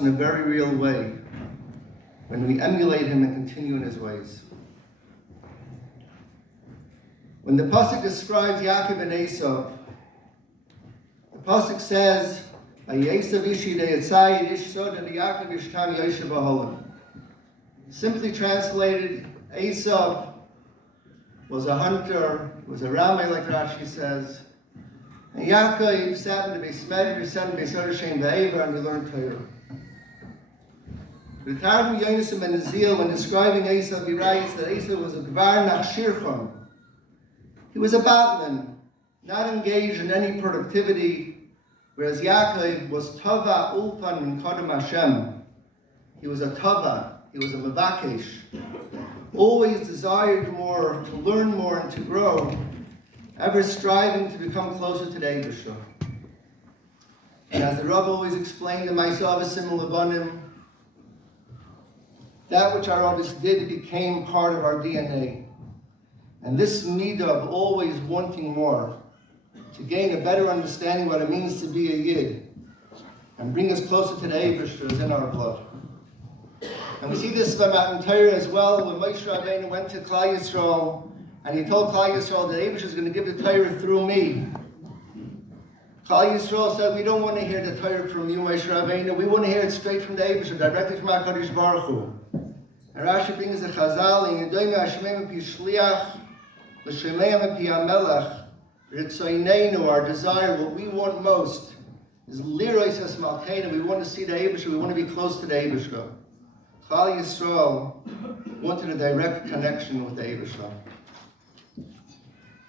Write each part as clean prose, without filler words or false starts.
in a very real way when we emulate him and continue in his ways. When the pasuk describes Yaakov and Esav, the pasuk says, "Vayesav ishi le'etzayid ish Seuda Yaakov ishtam yoshev b'holim." Simply translated, Esav was a hunter, was a rameh, like Rashi says, and Yaakov sat in the Beis Medrash, sat in the Beis Shloshim be'eva, and he learned Torah. The Targum Yonasan ben Azil, when describing Esav, he writes that Esav was a gvar nach shirchon. He was a batman, not engaged in any productivity, whereas Yaakov was tava ulfan min kodem Hashem. He was a tava, he was a mevakesh, always desired more, to learn more and to grow, ever striving to become closer to the Eibusha. And as the Rav always explained in Ma'aseh Simul Lebanim, that which our Rabbis did became part of our DNA. And this midah of always wanting more, to gain a better understanding what it means to be a Yid, and bring us closer to the Eibusha, is in our blood. And we see this by Matan Torah as well, when Moshe Rabbeinu went to Klal Yisrael, and he told Klal Yisrael that Eibusha is going to give the Torah through me. Klal Yisrael said, we don't want to hear the Torah from you, Moshe Rabbeinu, we want to hear it straight from the Eibusha, directly from HaKadosh Baruch Hu. And Rashi brings the Chazal, in Yedoyim HaShemem Pi Shliach, L'Shemeim Pi HaMelech, Ritzoineinu, our desire, what we want most, is Lirois Es Malkeinu, we want to see the Eibusha, we want to be close to the Eibusha. Klal Yisrael wanted a direct connection with the Eibusha.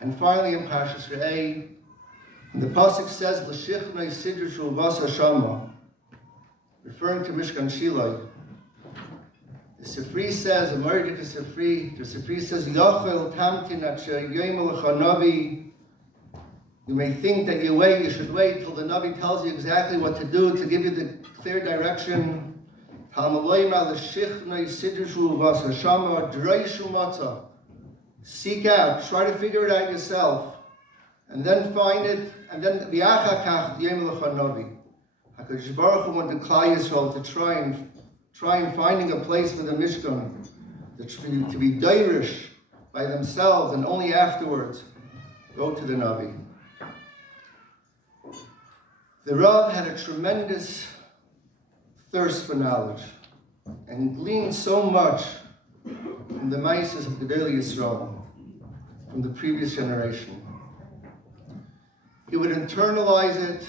And finally in Parshas Re'eh, the pasuk says, "L'shichnei sidr shul vasa shama," referring to Mishkan Shilai. The Sifri says, America to Sifri, the Sifri says, "Yochel tamtin acher yoim l'chanavi." You may think that you should wait till the Navi tells you exactly what to do, to give you the clear direction. Seek out, try to figure it out yourself, and then find it, and then HaKadosh Baruch Hu wanted Klal Yisrael to try and finding a place for the Mishkan, to be dairish by themselves, and only afterwards go to the Navi. The Rav had a tremendous thirst for knowledge, and gleaned so much from the Ma'ases of Gedolei Yisrael, from the previous generation. He would internalize it,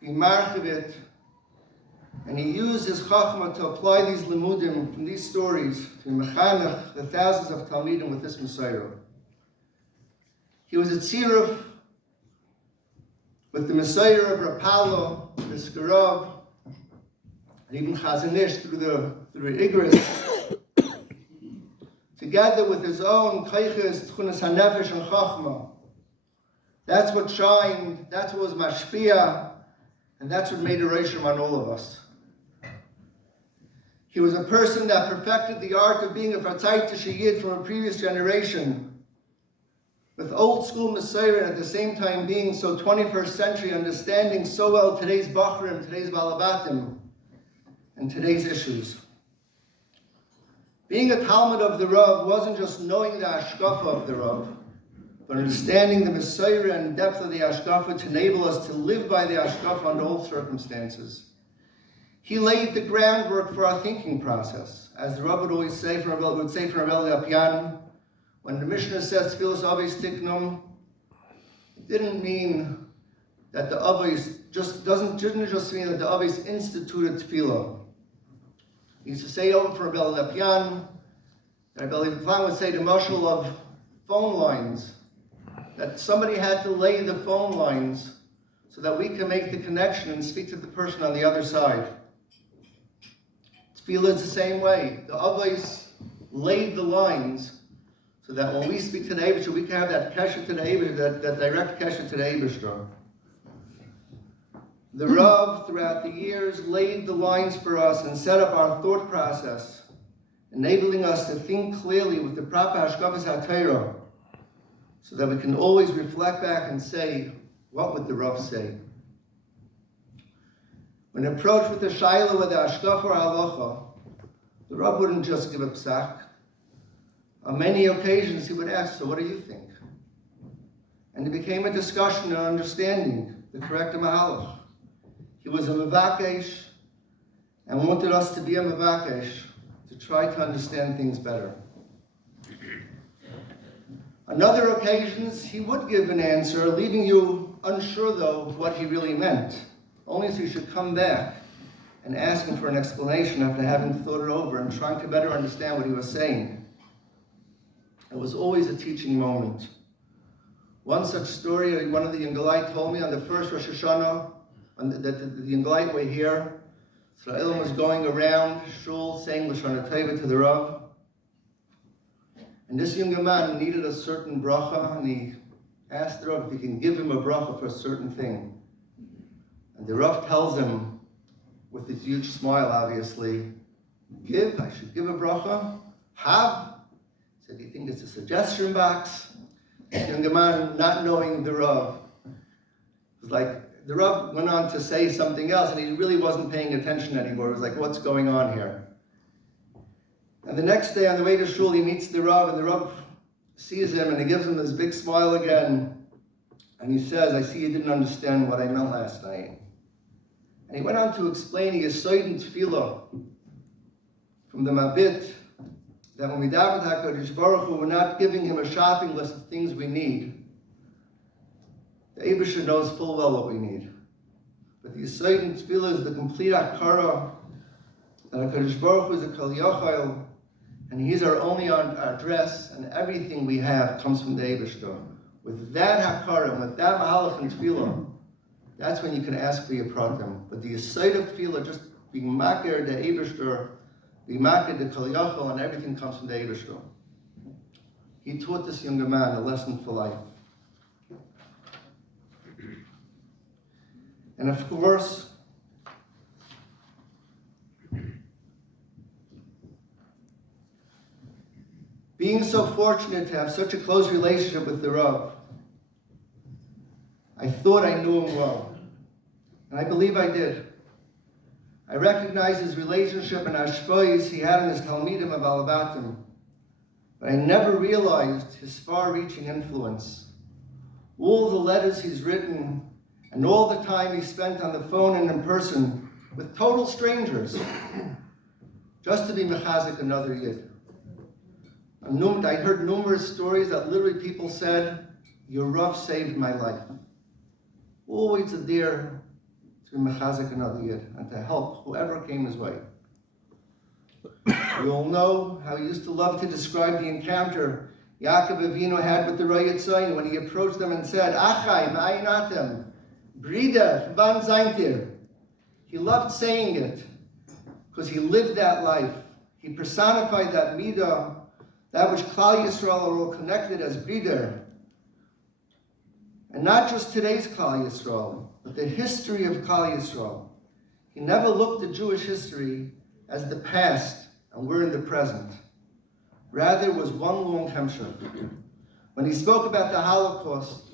be marchiv it, and he used his chachma to apply these limudim from these stories to mechanech the thousands of talmidim with this Messiah. He was a tziruf with the Messiah of Rapalo, the Skarav, and even Chazanish through the Igris, together with his own Kaiches, Tchunas HaNefesh, and Chachma. That's what shined, that's what was mashpia, and that's what made a reishim on all of us. He was a person that perfected the art of being a Fataytish Yid from a previous generation, with old school Messiah, and at the same time being so 21st century, understanding so well today's Bachrim, today's Balabatim, and today's issues. Being a Talmud of the Rav wasn't just knowing the Hashkafa of the Rav, but understanding the Messiah and depth of the Hashkafa to enable us to live by the Hashkafa under all circumstances. He laid the groundwork for our thinking process. As the Rav would always say from Rav Apian, when the Mishnah says Tfilas Aves Tiknum, it didn't mean that the Aves didn't just mean that the Aves instituted Tfilah. He used to say over for Rav Apian, that Rav Apian would say the mashal of phone lines, that somebody had to lay the phone lines so that we can make the connection and speak to the person on the other side. Tefillah is the same way. The Avos laid the lines so that when we speak to the Eibusha, we can have that kesher to the Eibusha, that direct kesher to the Eibusha. The Rav, throughout the years, laid the lines for us and set up our thought process, enabling us to think clearly with the proper Hashkafas HaTorah, so that we can always reflect back and say, what would the Rav say? When approached with the Shaila with the Ashkaf or Halacha, the Rav wouldn't just give a psak. On many occasions, he would ask, so what do you think? And it became a discussion and understanding the correct mahalach. He was a mevakesh and wanted us to be a mevakesh to try to understand things better. On other occasions, he would give an answer, leaving you unsure, though, of what he really meant, only so you should come back and ask him for an explanation after having thought it over and trying to better understand what he was saying. It was always a teaching moment. One such story, one of the Yungalite told me on the first Rosh Hashanah, that the Yungalite were here. So Elam was going around Shul saying Lashon HaTeva to the Rav. And this younger man needed a certain bracha, and he asked the Rav if he can give him a bracha for a certain thing. And the Rav tells him, with his huge smile obviously, I should give a bracha? Have? He said, do you think it's a suggestion box? The younger man, not knowing the Rav, was like, the Rav went on to say something else, and he really wasn't paying attention anymore. It was like, what's going on here? And the next day on the way to Shul, he meets the Rav, and the Rav sees him, and he gives him this big smile again. And he says, I see you didn't understand what I meant last night. And he went on to explain the Seuda tefillah from the Mabit, that when we daven HaKadosh Baruch Hu, we're not giving him a shopping list of things we need. The Eibusher knows full well what we need. But the Seuda tefillah is the complete akara that HaKadosh Baruch Hu is a Kol Yachal, and he's our only address, and everything we have comes from the Eibusher. With that hakara, and with that mahalach and tefillah, that's when you can ask for your pratim. But the aside of tefillah, just being makir the Eibusher, being makir the Kol Yachal, and everything comes from the Eibusher. He taught this younger man a lesson for life. And of course, being so fortunate to have such a close relationship with the Rav, I thought I knew him well. And I believe I did. I recognized his relationship and hashpayis he had in his Talmidim of Alavatim. But I never realized his far-reaching influence. All the letters he's written, and all the time he spent on the phone and in person with total strangers, just to be mechazik another yid. I heard numerous stories that literally people said, your Rav saved my life. Always a dear to be mechazik another yid and to help whoever came his way. We all know how he used to love to describe the encounter Yaakov Avinu had with the Rayat Zayin when he approached them and said, Achai, ma'ayin atem, Brida, van zaintir. He loved saying it because he lived that life. He personified that midah, that which Klal Yisrael are all connected as Brida. And not just today's Klal Yisrael, but the history of Klal Yisrael. He never looked at Jewish history as the past and we're in the present. Rather, it was one long hemshah. When he spoke about the Holocaust,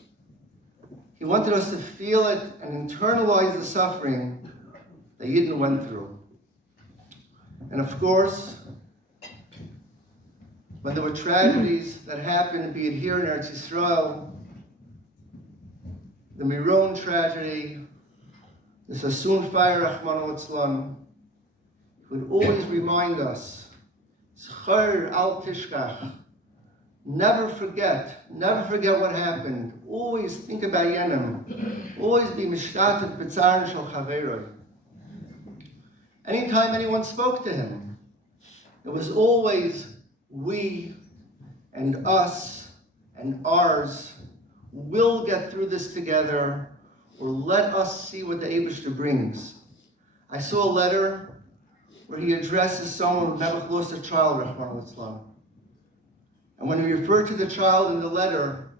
he wanted us to feel it and internalize the suffering that Yidden went through. And of course, when there were tragedies that happened, be it here in Eretz Yisrael, the Miron tragedy, the Sassoon fire, Rachmana litzlan, would always remind us, Zchor al tishkach, never forget what happened. Always think about Yenim. Always be mishtatet b'tzaron shel chaveroi. Anytime anyone spoke to him, it was always we and us and ours. We'll get through this together, or let us see what the Eibusher brings. I saw a letter where he addresses someone who never lost a child, Rachmana litzlan. And when he referred to the child in the letter,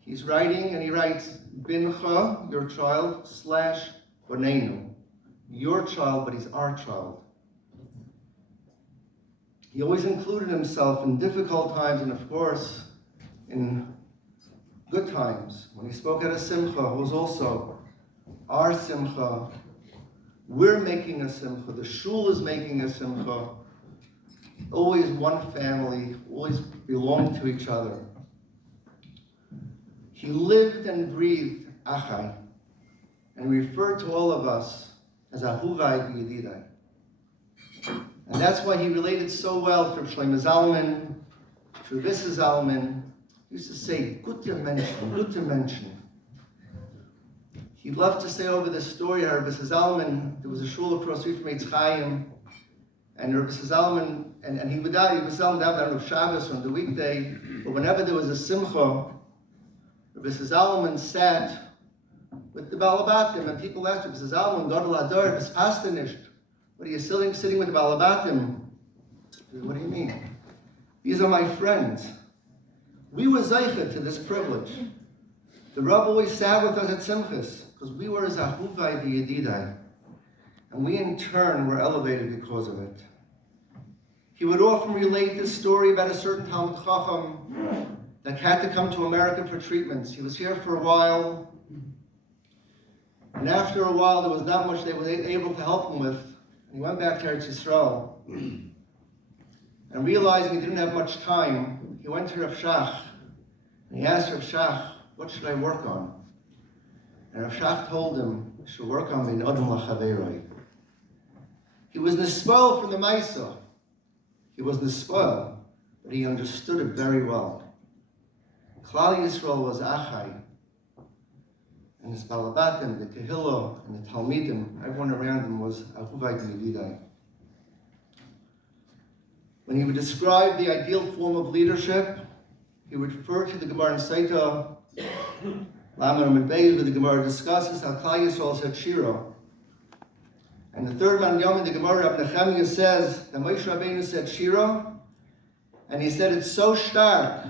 he's writing, and he writes, Bincha, your child, / Bonenu. Your child, but he's our child. He always included himself in difficult times, and of course, in good times. When he spoke at a simcha, it was also our simcha. We're making a simcha. The shul is making a simcha. Always one family, always belong to each other. He lived and breathed achai, and referred to all of us as ahuvai v'yedidai. And that's why he related so well to Shlomo Zalman, to Rav Zalman. He used to say, gute Menschen. He loved to say over this story how Rav Zalman, there was a shul across the street from Eitz Chaim, and Rav Zalman, and he would down on Shabbos on the weekday, but whenever there was a simcha, Rav Zalman sat with the Balabatim, and people asked Rav Zalman, Gadol Ador, Vis Pasta nicht. What are you sitting with the Balabatim? What do you mean? These are my friends. We were zeicha to this privilege. The Rav always sat with us at Simchas, because we were his ahuvai v'yedidai. And we in turn were elevated because of it. He would often relate this story about a certain Talmid Chacham that had to come to America for treatments. He was here for a while, and after a while there was not much they were able to help him with. And he went back to Eretz Yisrael, and realizing he didn't have much time, he went to Rav Shach, and he asked Rav Shach, what should I work on? And Rav Shach told him, you should work on Bein Adam L'Chaveroi. He was nispoil from the Maisa. He was nispoil, but he understood it very well. Klal Yisrael was achai, and his balabatim, the Tehillah, and the Talmidim, everyone around him was ahuvai v'yedidai. When he would describe the ideal form of leadership, he would refer to the Gemara in Seuda, Lamed Amud Beis, where the Gemara discusses how Klal Yisrael said Shira. And the third man Yom in the Gemara, Rab Nechemiah says that Moshe Rabbeinu said Shira, and he said it's so stark,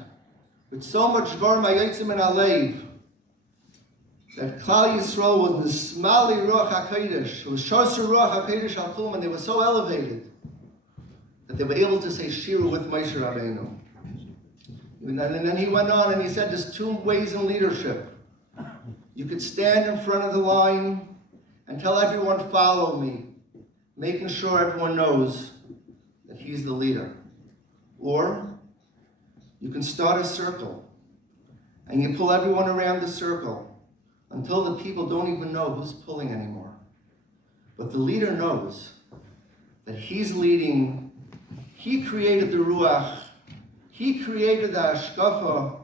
with so much Dvar Mayotzim and Alev, that Klal Yisrael was Nismali Ruach HaKodesh, it was Shosur Ruach HaKodesh Al Klum, and they were so elevated that they were able to say Shira with Moshe Rabbeinu. And then he went on and he said there's two ways in leadership. You could stand in front of the line and tell everyone, follow me, making sure everyone knows that he's the leader. Or you can start a circle and you pull everyone around the circle until the people don't even know who's pulling anymore. But the leader knows that he's leading. He created the Ruach, he created the Hashkafa,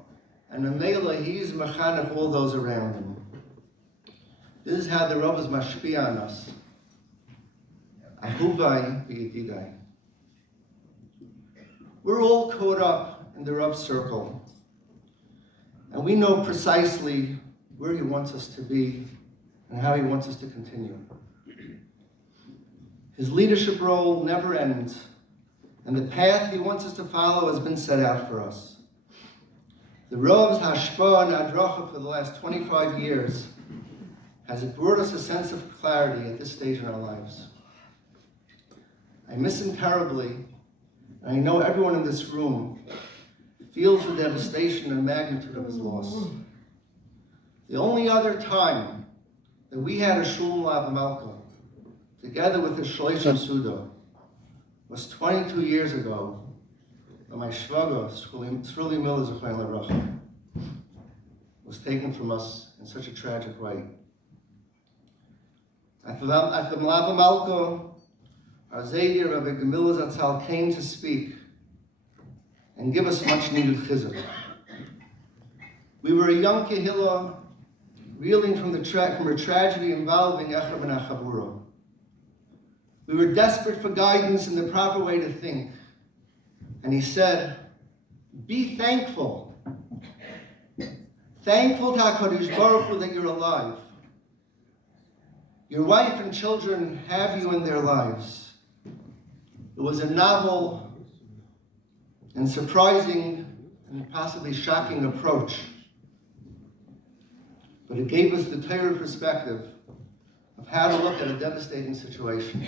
and the Mela, he's mechanech all those around him. This is how the Rav is mashpia on us. Ahuvai v'yedidai. We're all caught up in the Rav circle, and we know precisely where he wants us to be and how he wants us to continue. His leadership role never ends, and the path he wants us to follow has been set out for us. The Rav's hashpah and adracha for the last 25 years has brought us a sense of clarity at this stage in our lives. I miss him terribly, and I know everyone in this room feels the devastation and magnitude of his loss. The only other time that we had a Shul Melava Malka, together with the Shloshim Seuda, was 22 years ago, when my shvaga, Sruli Miller Zechariah Leracha, was taken from us in such a tragic way. At the Melava Malka, our Zaydir Rabbi Gemila Zatzal came to speak and give us much needed chizuk. We were a young kehillah, reeling from a tragedy involving Echad ben Achabura. We were desperate for guidance in the proper way to think. And he said, be thankful. Thankful to HaKadosh Baruch Hu that you're alive. Your wife and children have you in their lives. It was a novel and surprising and possibly shocking approach. But it gave us the Torah perspective of how to look at a devastating situation.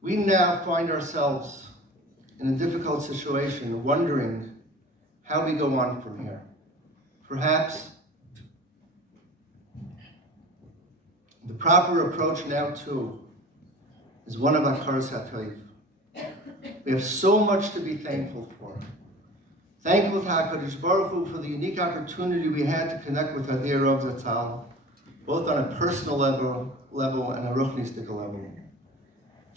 We now find ourselves in a difficult situation, wondering how we go on from here. Perhaps the proper approach now too is one of Akaras HaTov. We have so much to be thankful for. Thankful to HaKadosh Baruch Hu for the unique opportunity we had to connect with our dear Rav Zatzal, both on a personal level and a ruchnistic level.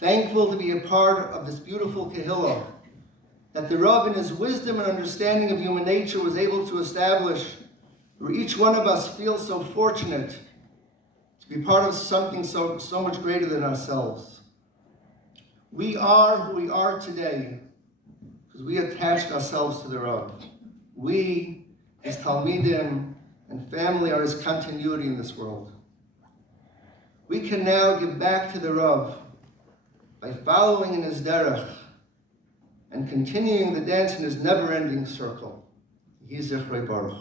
Thankful to be a part of this beautiful Kehillah that the Rav, in his wisdom and understanding of human nature, was able to establish, where each one of us feels so fortunate to be part of something so much greater than ourselves. We are who we are today because we attached ourselves to the Rav. We, as Talmidim and family, are his continuity in this world. We can now give back to the Rav by following in his derech and continuing the dance in his never-ending circle. Yeh Zichrei Baruch.